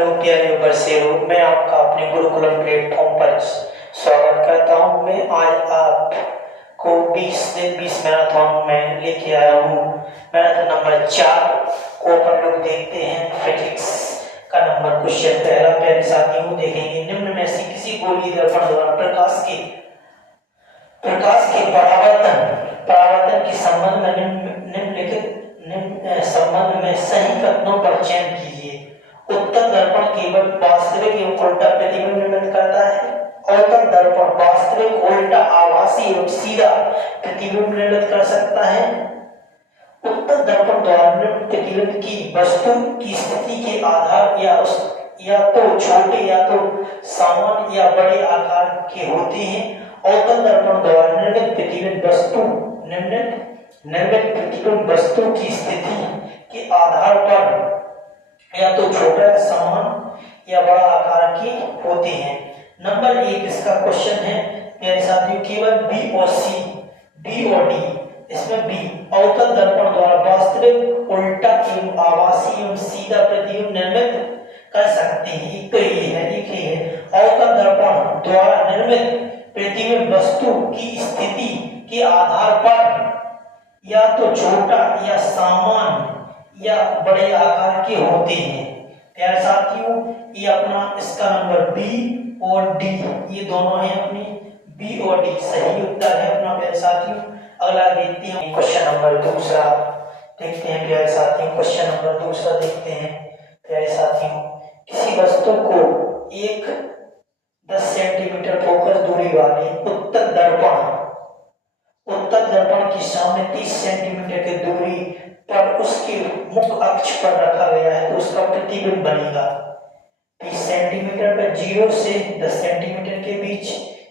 Hello प्यारे बरसेरो, मैं आपका अपने गुरुकुलम प्लेटफॉर्म पर स्वागत करता हूँ। मैं आज आपको 20 दिन 20 मैराथन में लेके आया हूँ। मैराथन नंबर 4 को अपन लोग देखते हैं। फिजिक्स का नंबर क्वेश्चन पहला प्यारे साथियों देखेंगे। निम्न में से किसी गोलीय दर्पण द्वारा प्रकाश के परावर्तन के संबंध में निम्नलिखित संबंध में सही कथनों पर चयन कीजिए। उत्तल दर्पण केवल वास्तविक एवं उल्टा प्रतिबिंब निर्मित करता है। अवतल दर्पण वास्तविक, उल्टा, आभासी एवं सीधा प्रतिबिंब निर्मित कर सकता है। उत्तल दर्पण द्वारा निर्मित प्रतिबिंब की वस्तु की स्थिति के आधार या तो छोटे या तो सामान्य या बड़े आकार के होते हैं। अवतल दर्पण द्वारा निर्मित प्रतिबिंब वस्तु की स्थिति के आधार पर या तो छोटा, समान या बड़ा आकार के होते हैं। नंबर 1 इसका क्वेश्चन है मेरे साथियों, केवल बी और डी। इसमें बी, अवतल दर्पण द्वारा वास्तविक, उल्टा एवं आभासी एवं सीधा प्रतिबिंब निर्मित कर सकते हैं। एक तो ये है, एक ही है। अवतल दर्पण द्वारा निर्मित प्रतिबिंब वस्तु की स्थिति के आधार पर या तो छोटा या सामान्य या बड़े आकार के होते हैं। प्यारे साथियों, ये अपना इसका नंबर बी और डी, ये दोनों हैं अपनी बी और डी सही उत्तर है अपना। प्यारे साथियों, अगला देखते हैं क्वेश्चन नंबर दूसरा देखते हैं। प्यारे साथियों, क्वेश्चन नंबर दूसरा देखते हैं। प्यारे साथियों, किसी वस्तु को एक 10 सेंटीमीटर फोकस दूरी वाले उत्तल दर्पण के सामने 30 सेंटीमीटर की दूरी पर उसके मुख्य अक्ष पर रखा गया है तो उसका प्रतिबिंब बनेगा। 30 सेंटीमीटर पर 0 से 10 सेंटीमीटर के बीच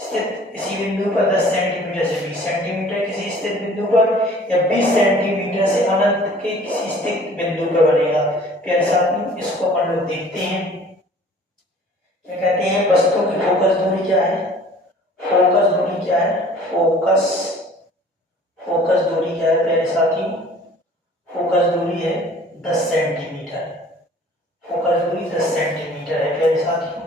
स्थित इसी बिंदु पर 10 सेंटीमीटर से 20 सेंटीमीटर किसी स्थित बिंदु पर या 20 सेंटीमीटर से अनंत के किसी स्थित बिंदु पर बनेगा। प्यारे साथियों, इसको अपन लोग देखते हैं। क्या कहते हैं, वस्तु की फोकस दूरी क्या है? फोकस दूरी क्या है? फोकस दूरी क्या है प्यारे साथियों? फोकस दूरी है 10 सेंटीमीटर। फोकस दूरी 10 सेंटीमीटर है प्यारे साथियों।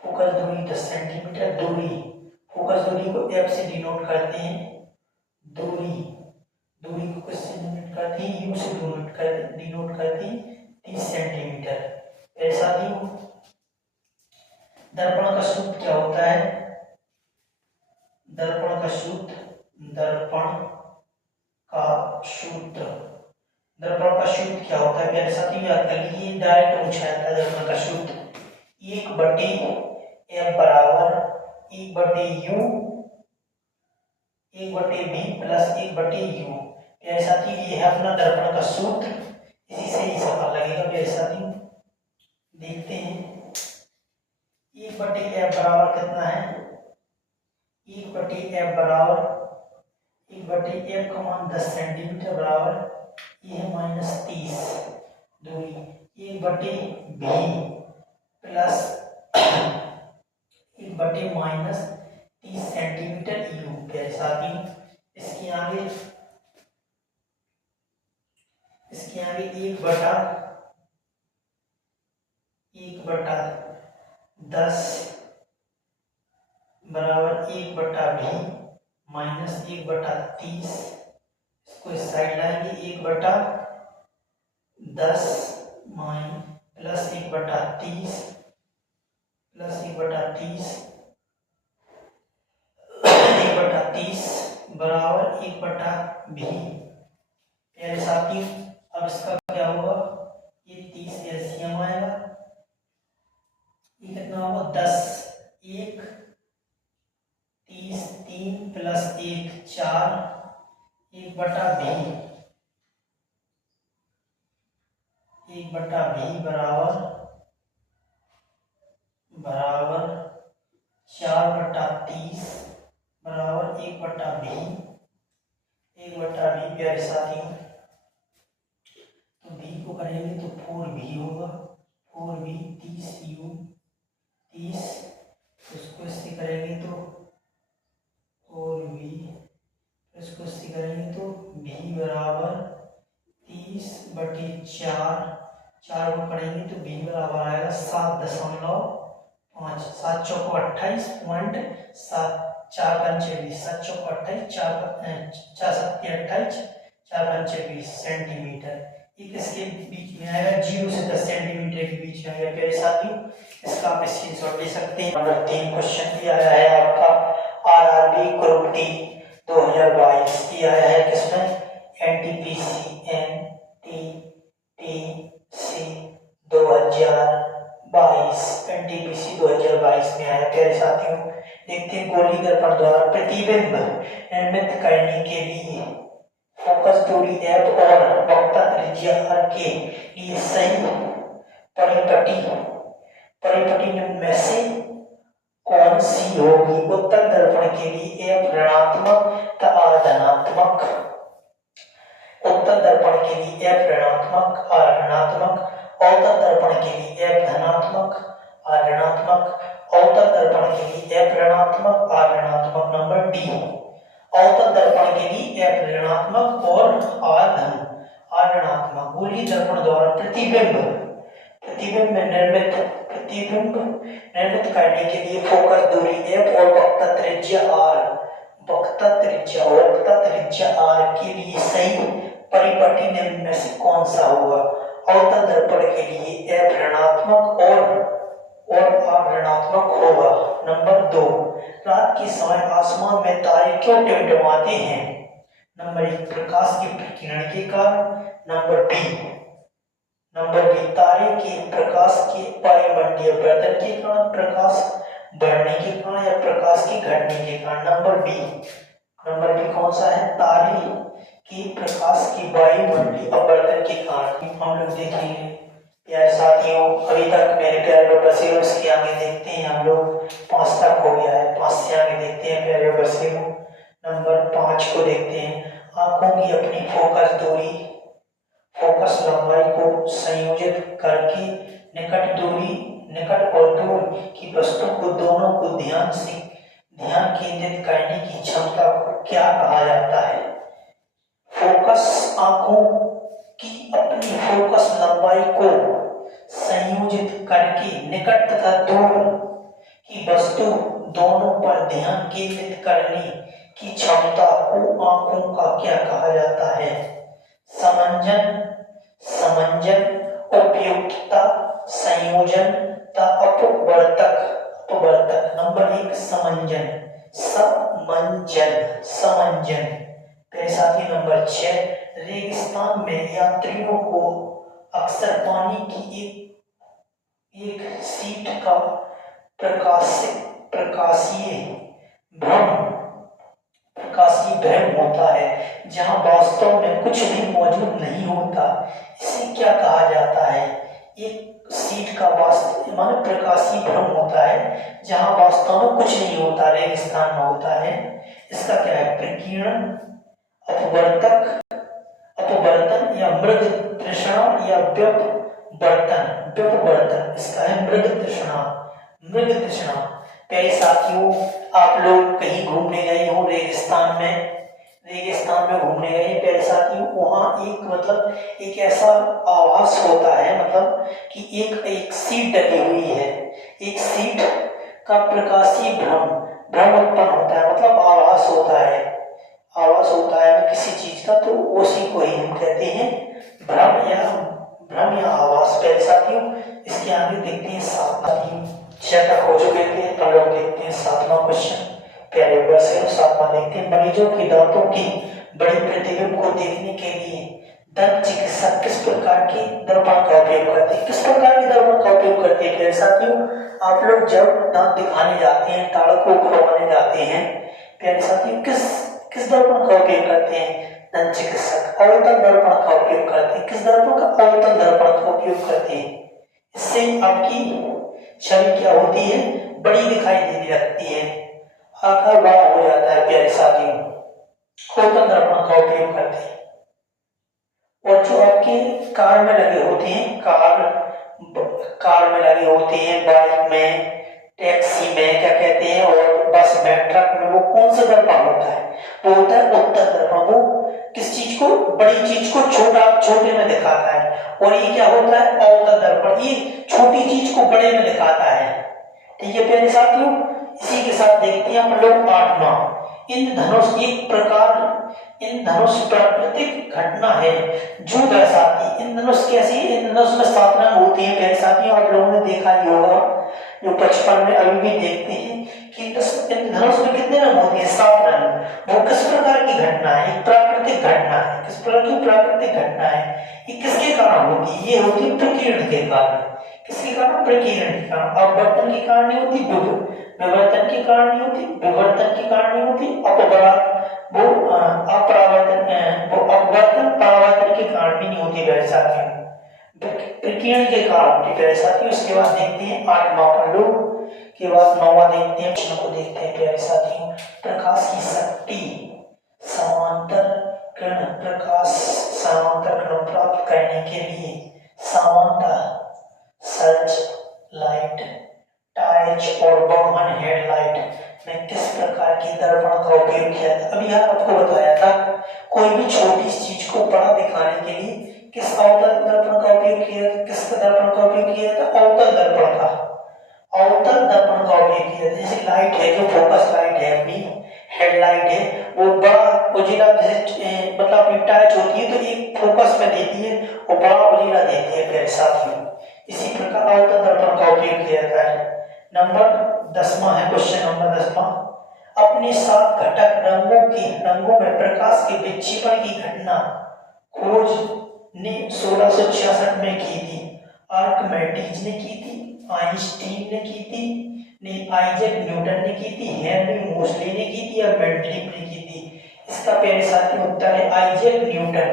फोकस दूरी 10 सेंटीमीटर। दूरी, फोकस दूरी को एफ से डिनोट करते हैं। दूरी को किससे डिनोट करते हैं? यू से डिनोट करते हैं 30 सेंटीमीटर। प्यारे साथियों, दर्पण का सूत्र क्या होता है? दर्पण का सूत्र क्या होता है प्यारे साथियों? याद कर लीजिए, डायरेक्ट पूछा जाता है दर्पण का सूत्र 1/f बराबर 1/u 1/v प्लस 1/u। प्यारे साथियों, ये है अपना दर्पण का सूत्र। इसी से ही सवाल लगेगा प्यारे साथियों। देखते हैं 1/f बराबर कितना है? 1/f बराबर 1/f का मान 10 सेंटीमीटर बराबर ये है -30 दूरी 1/v प्लस 1/-30 सेंटीमीटर यू। प्यारे साथियों, इसके आगे 1/10 बराबर 1/v माइनस 1/30। इसको इस साइड लाएंगे 1/10 प्लस 1/30 बराबर 1/v। प्यारे साथियों, अब इसका क्या होगा? ये 30 एलसीएम आएगा। ये कितना होगा? 10 1 30 3 प्लस 1 4 1/v बराबर 4/30 बराबर 1/v। प्यारे साथियों, तो v को करेंगे तो 4v होगा। 4v 30u 30, उसको इससे करेंगे तो 4v, इसको इससे करेंगे तो v बराबर 30/4 4 को करेंगे तो 20 बराबर आएगा 7.5, 7 चौको 28 पॉइंट 7, 4 पंचे 20, 7 चौको 28, 4 सत्ते 28, 4 पंचे 20 सेंटीमीटर। एक इसके बीच में आएगा 0 से 10 सेंटीमीटर के बीच में आएगा। प्यारे साथियों, इसका आप स्क्रीनशॉट ले सकते हैं। नंबर 3 क्वेश्चन भी आया है आपका आरआरबी ग्रुप डी 2022 की आया है, किसमें एनटीपीसी 2022 में आया। प्यारे साथियों, देखते हैं गोली दर्पण द्वारा प्रतिबिंब निर्मित करने के लिए फोकस दूरी f और वक्रता त्रिज्या r के लिए सही परिपटी में से कौन सी होगी। उत्तर दर्पण के लिए f ऋणात्मक तथा r धनात्मक, उत्तर दर्पण के लिए f ऋणात्मक r ऋणात्मक, अवतल दर्पण के लिए f धनात्मक r ऋणात्मक, अवतल दर्पण के लिए f ऋणात्मक r ऋणात्मक। नंबर डी, अवतल दर्पण के लिए f ऋणात्मक और r ऋणात्मक। गोलीय दर्पण द्वारा प्रतिबिंब निर्मित करने के लिए फोकस दूरी f और वक्रता त्रिज्या r के लिए सही परिपटी निम्न में से कौन सा होगा। अवतल दर्पण के लिए f ऋणात्मक और r ऋणात्मक होगा। नंबर 2, रात के समय आसमान में तारे क्यों टिमटिमाते हैं। नंबर 1, प्रकाश के प्रकीर्णन के कारण। नंबर बी, तारे के प्रकाश के वायुमंडलीय अपवर्तन के कारण, प्रकाश बढ़ने के कारण या प्रकाश के घटने के कारण। नंबर बी कौन सा है, तारे के प्रकाश के वायुमंडलीय अपवर्तन के कारण। हम लोग देखेंगे प्यारे साथियों, अभी तक मेरे प्यारे बच्चों, इसके आगे देखते हैं हम लोग 5 तक हो गया है, 5 से आगे देखते हैं प्यारे बच्चों। नंबर 5 को देखते हैं। आंखों की अपनी फोकस लंबाई को संयोजित करके निकट और दूर की वस्तु को दोनों को ध्यान केंद्रित करने की क्षमता को क्या कहा जाता है। फोकस, आंखों की अपनी फोकस लंबाई को संयोजित करके निकट तथा दूर की वस्तु दोनों पर ध्यान केंद्रित करने की क्षमता को आंखों का क्या कहा जाता है। समंजन, उपयुक्तता, संयोजन तथा अपवर्तक। नंबर 1, समंजन। फिर साथ ही नंबर 6, रेगिस्तान में यात्रियों को अक्सर पानी की एक सीट का प्रकाशीय भ्रम होता है, जहां वास्तव में कुछ भी मौजूद नहीं होता। इसे क्या कहा जाता है। एक सीट का वास्तव प्रकाशीय भ्रम होता है, जहां वास्तव में कुछ नहीं होता, रेगिस्तान में होता है। इसका क्या है, प्रकीर्णन, अपवर्तन या मृग तृष्णा या व्यपवर्तन। इसका है मृग तृष्णा। प्यारे साथियों, आप लोग कहीं घूमने गए हो, रेगिस्तान में घूमने गए प्यारे साथियों, वहां एक ऐसा आभास होता है, मतलब कि एक सीट डली हुई है, एक सीट का प्रकाशीय भ्रम उत्पन्न होता है, मतलब आभास होता है किसी चीज का, तो उसी को ही हम कहते हैं भ्रम या आभास। प्यारे साथियों, इसके आगे देखते हैं 6 तक हो चुके थे, तो लोग देखते हैं 7वां क्वेश्चन। प्यारे बच्चों, 7वां देखते हैं। मरीजों के दांतों की बड़ी प्रतिबिंब को देखने के लिए दंत चिकित्सक किस प्रकार के दर्पण का उपयोग करते हैं। प्यारे साथियों, आप लोग जब दांत दिखाने जाते हैं, ताड़ को खुलवाने जाते हैं, प्यारे साथियों, किस दर्पण का उपयोग करते हैं। दंत चिकित्सक अवतल दर्पण का उपयोग करते हैं। किस दर्पण का, अवतल दर्पण का उपयोग करते हैं। इससे आपकी छवि क्या होती है, बड़ी दिखाई देने लगती है, आकार बड़ा हो जाता है। प्यारे साथियों, अवतल दर्पण का उपयोग करते हैं। और जो आपके कार में लगे होते हैं, बाइक में, टैक्सी में, क्या कहते हैं, और बस में, ट्रक में, वो कौन सा दर्पण होता है, वो होता है उत्तल दर्पण। वो किस चीज को, बड़ी चीज को छोटे में दिखाता है, और ये क्या होता है, अवतल दर्पण, ये छोटी चीज को बड़े में दिखाता है। ठीक है प्यारे साथियों, इसी के साथ देखते हैं हम लोग 8वां, इंद्रधनुष एक प्रकार, इंद्रधनुष प्राकृतिक घटना है जो दर्शाती, इंद्रधनुष कैसी है, इंद्रधनुष में 7 रंग होते हैं प्यारे साथियों, आप लोगों ने देखा ही होगा, जो बचपन में अभी भी देखते हैं कि इंद्रधनुष में कितने रंग होते हैं, 7 रंग। वो किस प्रकार की घटना है, एक प्राकृतिक घटना है, किस प्रकार की प्राकृतिक घटना है, ये किसके कारण होती है, ये होती है प्रकीर्ण के कारण, किसके कारण, प्रकीर्ण के कारण, अपवर्तन के कारण नहीं होती, विवर्तन के कारण नहीं होती, विवर्तन के कारण नहीं होती, वो अपवर्तन परावर्तन के कारण भी नहीं होती प्यारे साथियों, प्रकीर्ण के कारण होती प्यारे साथियों। उसके बाद देखते हैं 8वां पढ़ लो, के बाद 9वां देखते हैं, प्रश्न को देखते हैं प्यारे साथियों। प्रकाश की शक्ति, समांतर किरण, प्रकाश समांतर किरण प्राप्त करने के लिए सामान्यतः सर्च लाइट, टार्च और वाहन हेडलाइट में किस प्रकार की दर्पण का उपयोग किया था। अभी आपको बताया था, कोई भी छोटी चीज को बड़ा दिखाने के लिए किस अवतल दर्पण का उपयोग किया, किस दर्पण का उपयोग किया था, अवतल दर्पण का, अवतल दर्पण का उपयोग किया था। जैसे लाइट है, जो फोकस लाइट है अपनी, हेडलाइट है, वो बड़ा उजीला, जैसे मतलब अपनी टॉर्च होती है तो एक फोकस में देती है और बड़ा उजीला देती है प्यारे साथियों, इसी प्रकार अवतल दर्पण का उपयोग किया जाता है। नंबर 10वां है, क्वेश्चन नंबर 10वां, अपने 7 घटक रंगों में प्रकाश के विक्षेपण की घटना खोज ने 1666 में की थी। आर्किमिडीज ने की थी, आइंस्टीन ने की थी, आइजैक न्यूटन ने की थी, हेनरी मोसले ने की थी, और मेंडलीव ने की थी। इसका प्यारे साथियों उत्तर है आइजैक न्यूटन।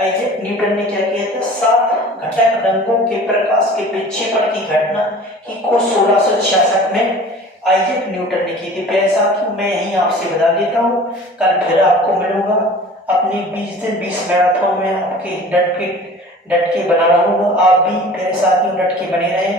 आइजैक न्यूटन ने क्या किया था, 7 घटक रंगों के प्रकाश के विक्षेपण की घटना की खोज 1666 में आइजैक न्यूटन ने की थी। प्यारे साथियों मैं यही आपसे बता देता हूँ, कल फिर आपको मिलूंगा अपनी 20 दिन 20 मैराथन में, आपके डट के बना रहूंगा। आप भी प्यारे साथियों डट के बने रहें